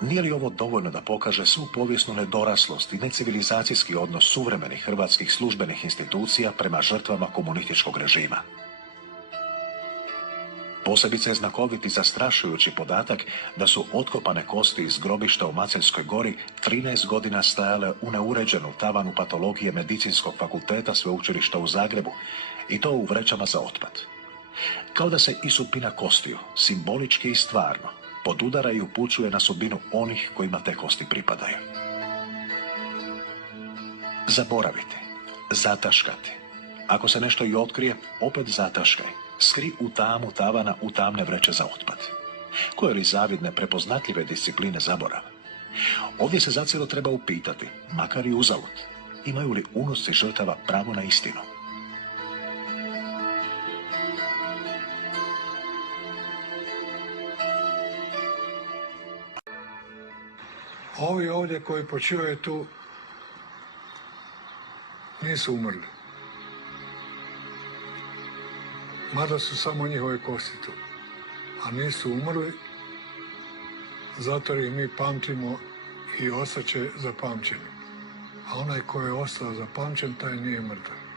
Nije li ovo dovoljno da pokaže svu povijesnu nedoraslost i necivilizacijski odnos suvremenih hrvatskih službenih institucija prema žrtvama komunističkog režima? Posebice je znakovit i zastrašujući podatak da su otkopane kosti iz grobišta u Maceljskoj gori 13 godina stajale u neuređenu tavanu patologije Medicinskog fakulteta Sveučilišta u Zagrebu, i to u vrećama za otpad. Kao da se i sudbina kostiju, simbolički i stvarno, podudara i upućuje na sudbinu onih kojima te kosti pripadaju. Zaboraviti, zataškati. Ako se nešto i otkrije, opet zataškaj. Skri u tamu tavana u tamne vreće za otpad. Koje li zavidne, prepoznatljive discipline zaborava? Ovdje se zacijelo treba upitati, makar i uzalud, imaju li unuci žrtava pravo na istinu? Ovi ovdje koji počivaju tu nisu umrli. Mada su samo njihove kosti tu. A nisu umrli, zato ih mi pamtimo i ostaće zapamćeni. A onaj koji je ostao zapamćen, taj nije mrtav.